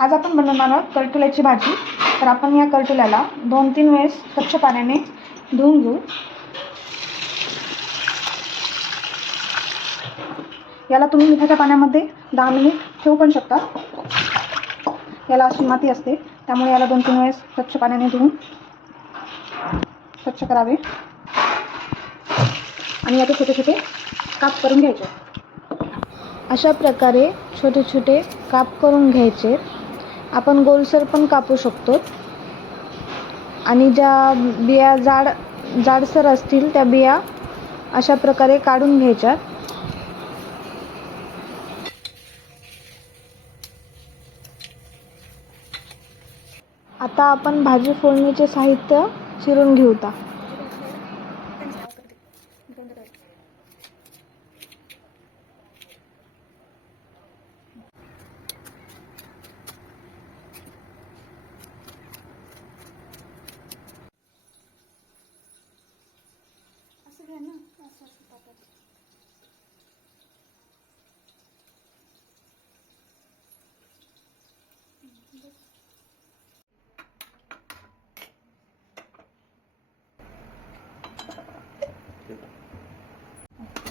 आज आपण बनवणार आहोत करटुल्याची भाजी. तर आपण या करटुल्याला दोन तीन वेळेस स्वच्छ पाण्याने धुवून घेऊ. याला तुम्ही मिठाच्या पाण्यामध्ये दहा मिनिट ठेवू पण शकता. याला अशी माती असते त्यामुळे याला दोन तीन वेळेस स्वच्छ पाण्याने धुवून स्वच्छ करावे. आणि याचे छोटे छोटे काप करून घ्यायचे. अशा प्रकारे छोटे छोटे काप करून घ्यायचे. आपण गोलसर पण कापू शकतो. आणि ज्या बिया जाड जाडसर असतील त्या बिया अशा प्रकारे काढून घ्यायच्या आता आपण भाजी फोडणीचे साहित्य चिरून घेऊता.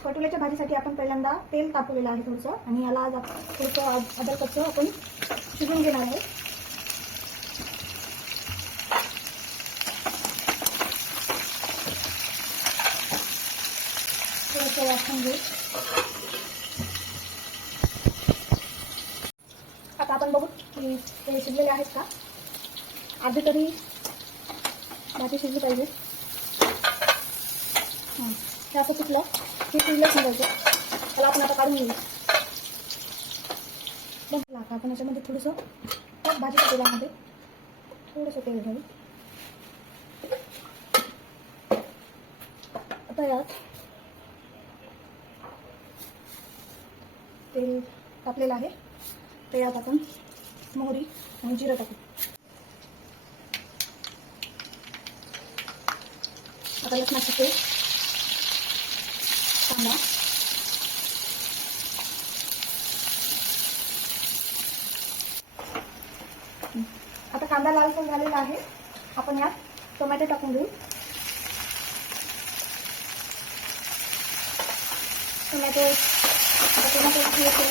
पटोल्याच्या भाजीसाठी आपण पहिल्यांदा तेल तापवलेलं आहे थोडंसं. आणि याला आज थोडंसं अदर कच्चं आपण शिजून घेणार आहे थोडंसं वाटून घेऊ. आता आपण बघू की ते शिजलेले आहेत का? आधी तरी भाजी शिजली पाहिजे. हे. असं सुटलं हे शिजलं शिजायचं पाहिजे. त्याला आपण आता काढून घेऊ. आता आपण याच्यामध्ये थोडंसं भाजी भाजीच्या तेलामध्ये थोडंसं तेल घेऊ आता यात तेल कापलेलं आहे. ते यात आपण मोहरी आणि जिरं टाकू. आता लसणाचं तेल कांदा. आता कांदा लालसर झालेला आहे. आपण यात टोमॅटो टाकून घेऊ. टोमॅटो आता टोमॅटो थोडंसं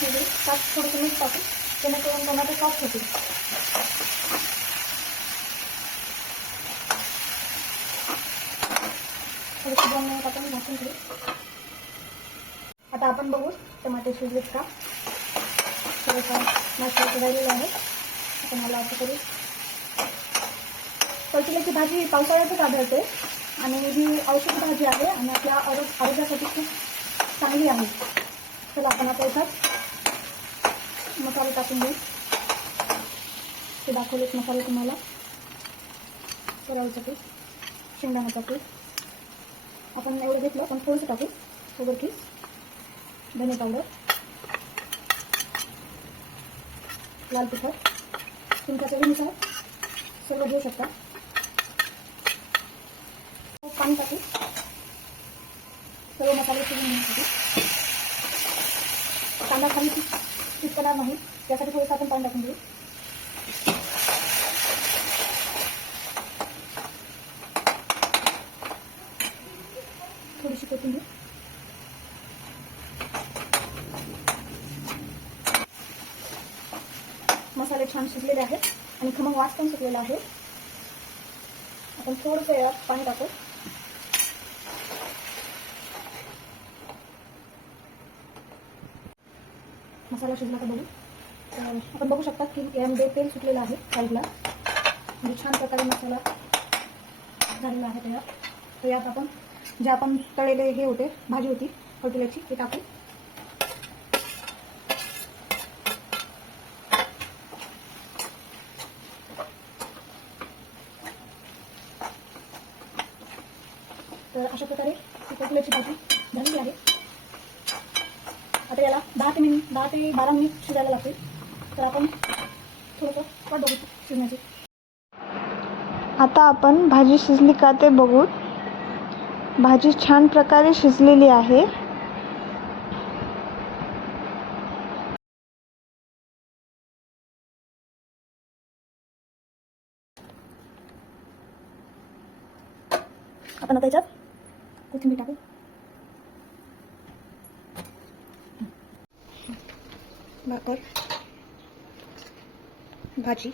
म्हणजे त्यात थोडंसं मीठ टाकू जेणेकरून टोमॅटो सॉफ्ट होतील थोडंसं दोन मिनिट आपण झाकून ठेवू आता आपण बघू टमाटे शिजलेत का थोडंसं मसाला राहिलेला आहे आपण मला असं करू कौशल्याची भाजी पावसाळ्यातच आढळते आणि ही औषधी भाजी आहे आणि आपल्या आरो आरोग्यासाठी खूप चांगली आहे. चला आपण आता येतात. मसाले टाकून देऊ. ते दाखवलेत मसाले तुम्हाला. करायचं पीठ शेंगदाण्याचा पीठ. आपण एवढं घेतलं आपण थोडंसं टाकू. सोबत की धने पावडर लाल तिखट. तुमच्या चवीनुसार सर्व घेऊ शकता. पाणी टाकू सर्व मसाले शिजून घेण्यासाठी कांदा खाली चिटकणार नाही. त्यासाठी थोडंसं आपण पाणी टाकून देऊ. थोडीशी कोथिंबीर. मसाले छान शिजलेले आहेत आणि खमंग वास पण सुटलेला आहे. आपण थोडंसं यात पाणी टाकू. मसाला शिजला का बघू? तर आपण बघू शकता की यामध्ये तेल सुटलेलं आहे साईडला. म्हणजे छान प्रकारे मसाला झालेला आहे तयार. तर यात आपण जे आपण तळलेले हे होते भाजी होती कटुल्याची ते टाकू. तर अशा प्रकारे ही कटुल्याची भाजी झालेली आहे. आता याला. दहा ते मिनिट दहा ते बारा मिनिट शिजायला लागतील. तर आपण थोडंसं वाट बघू शिजण्याची. आता आपण भाजी शिजली का ते बघू. भाजी छान प्रकारे शिजलेली आहे. आपण आता याच्यात कोथिंबीर टाकू. भाकर भाजी